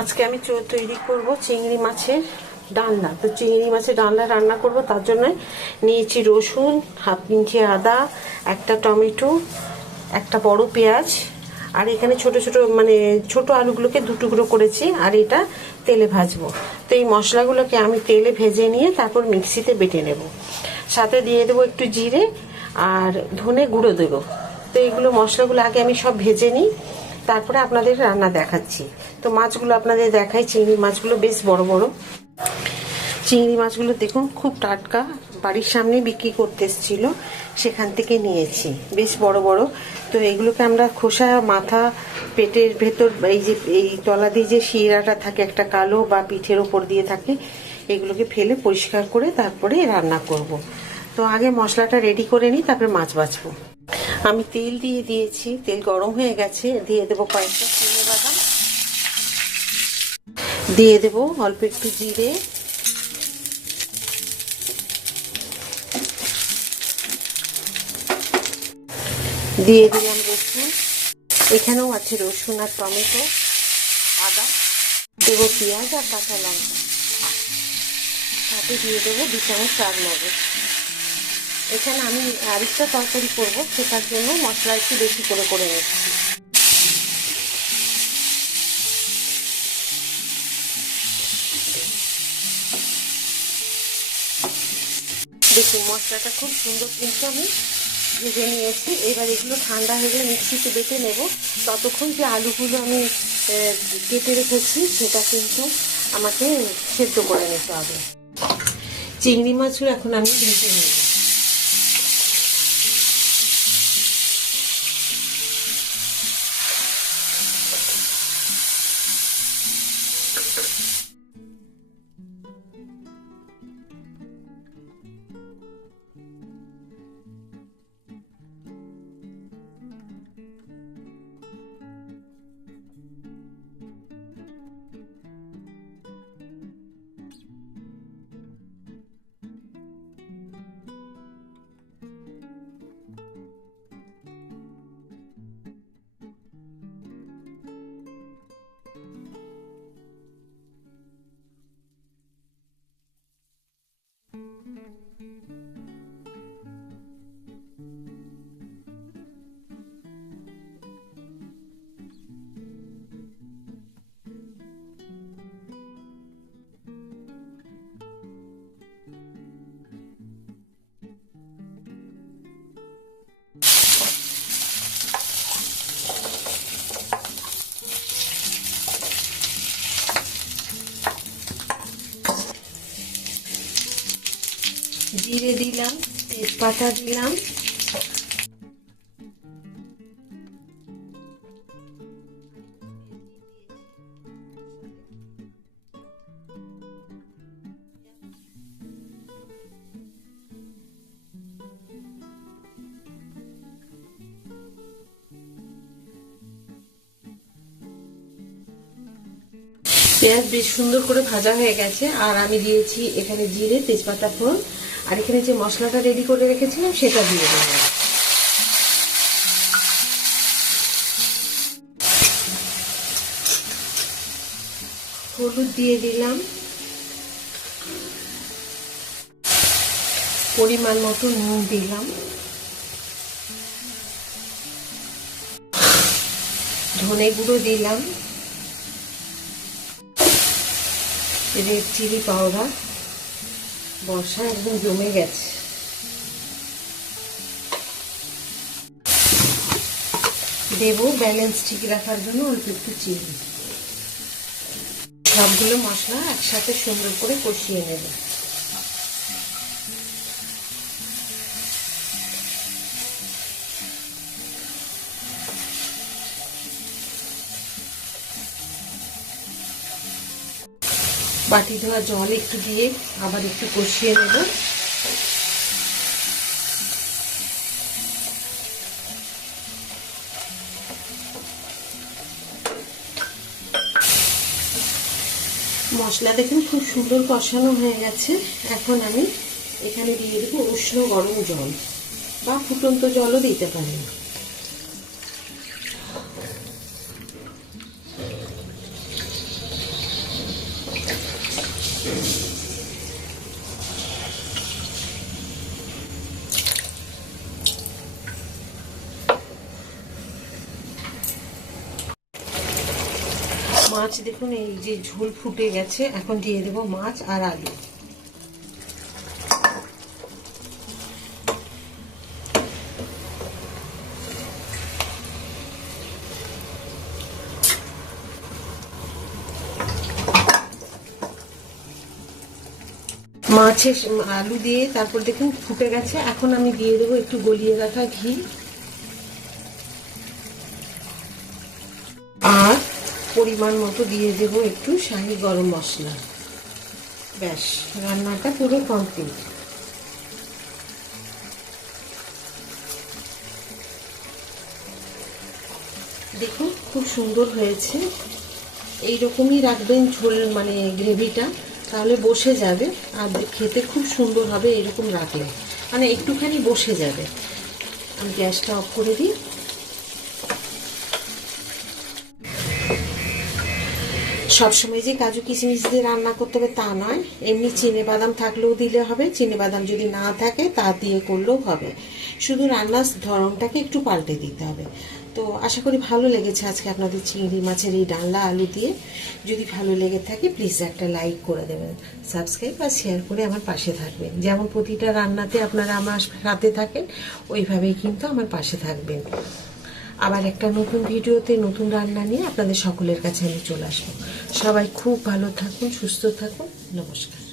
আজকে আমি তৈরি করব চিংড়ি মাছের ডালনা। তো চিংড়ি মাছের ডালনা রান্না করব, তার জন্য নিয়েছি রসুন, হাফ ইঞ্চি আদা, একটা টমেটো, একটা বড় পেঁয়াজ, আর এখানে ছোট ছোট ছোট আলুগুলোকে দু টুকরো করেছি, আর এটা তেলে ভাজবো। তো এই মশলাগুলোকে আমি তেলে ভেজে নিয়ে তারপর মিক্সিতে বেটে নেব। সাথে দিয়ে দেবো একটু জিরে আর ধনে গুঁড়ো দেবো। তো এইগুলো মশলাগুলো আগে আমি সব ভেজে নিই, তারপরে আপনাদের রান্না দেখাচ্ছি। তো মাছগুলো আপনাদের দেখাই। চিংড়ি মাছগুলো বেশ বড় বড়। চিংড়ি মাছগুলো দেখুন খুব টাটকা, বাড়ির সামনে বিক্রি করতে এসেছিল, সেখান থেকে নিয়েছি, বেশ বড় বড়। তো এগুলোকে আমরা খোসা, মাথা, পেটের ভেতর এই তলা দিয়ে যে শিরাটা থাকে একটা কালো, বা পিঠের ওপর দিয়ে থাকে, এগুলোকে ফেলে পরিষ্কার করে তারপরে রান্না করব। তো আগে মশলাটা রেডি করে নিই, তারপরে মাছ বাছবো। আমি তেল দিয়ে দিয়েছি, তেল গরম হয়ে গেছে। দিয়ে দেবো কয়েকটা চিনে বাদাম, দিয়ে দেবো অল্প একটু জিরে, দিয়ে দিলাম রসুন, এখানেও আছে রসুন আর টমেটো, আদা, দেবো পেঁয়াজ আর কাঁচা লঙ্কা, সাথে দিয়ে দেবো 2 চামচ চারমগজ। এখানে আমি আরেকটা তরকারি করবো, সেটার জন্য মশলা একটু বেশি করে নিচ্ছি। দেখুন মশলাটা খুব সুন্দর কিন্তু আমি ভেজে নিয়েছি। এবার এগুলো ঠান্ডা হয়ে গেলে মিক্সিতে বেটে নেব। ততক্ষণ যে আলুগুলো আমি কেটে রেখেছি সেটা কিন্তু আমাকে সেদ্ধ করে নিতে হবে। চিংড়ি মাছগুলো এখন আমি ভেজে নেব। জিরে দিলাম, তেজপাতা দিলাম, পেঁয়াজ বেশ সুন্দর করে ভাজা হয়ে গেছে। আর আমি দিয়েছি এখানে জিরে, তেজপাতা ফোড়ন, আর এখানে যে মশলাটা রেডি করে রেখেছিলাম সেটা দিয়ে দেবো। হলুদ দিয়ে দিলাম, পরিমাণ মতো নুন দিলাম, ধনে গুঁড়ো দিলাম, রেড চিলি পাউডার। বর্ষা একদম জমে গেছে। দেবো ব্যালেন্স ঠিক রাখার জন্য অল্প একটু চিনি। সবগুলো মশলা একসাথে সুন্দর করে কষিয়ে নেব। বাটি ধোয়া জল একটু দিয়ে আবার একটু কষিয়ে নেব। মশলা দেখুন খুব সুন্দর কষানো হয়ে গেছে। এখন আমি এখানে দিয়ে দেবো উষ্ণ গরম জল, বা ফুটন্ত জলও দিতে পারেন। মাছ দেখুন এই যে ঝোল ফুটে গেছে, এখন দিয়ে দেবো মাছ আর আলু। মাছের আলু দিয়ে তারপর দেখুন ফুটে গেছে, এখন আমি দিয়ে দেবো একটু গলিয়ে রাখা ঘি আর পরিমাণ মতো দিয়ে দেব একটু শাহি গরম মশলা। ব্যাস, রান্নাটা পুরো কমপ্লিট। দেখুন খুব সুন্দর হয়েছে। এইরকমই রাখবেন ঝোল মানে গ্রেভিটা, তাহলে বসে যাবে আর খেতে খুব সুন্দর হবে। এরকম রাখলে মানে একটুখানি বসে যাবে। আমি গ্যাসটা অফ করে দিই। সবসময় যে কাজু কিশমিশ দিয়ে রান্না করতে হবে তা নয়, এমনি চিনেবাদাম থাকলেও দিলে হবে, চিনেবাদাম যদি না থাকে তা দিয়ে করলেও হবে। শুধু রান্নার ধরনটাকে একটু পাল্টে দিতে হবে। তো আশা করি ভালো লেগেছে আজকে আপনাদের চিংড়ি মাছের এই ডালনা আলু দিয়ে। যদি ভালো লেগে থাকে প্লিজ একটা লাইক করে দেবেন, সাবস্ক্রাইব আর শেয়ার করে আমার পাশে থাকবেন। যেমন প্রতিটা রান্নাতে আপনারা আমার সাথে থাকেন, ওইভাবেই কিন্তু আমার পাশে থাকবেন। আবার একটা নতুন ভিডিওতে নতুন রান্না নিয়ে আপনাদের সকলের কাছে আমি চলে আসবো। সবাই খুব ভালো থাকুন, সুস্থ থাকুন। নমস্কার।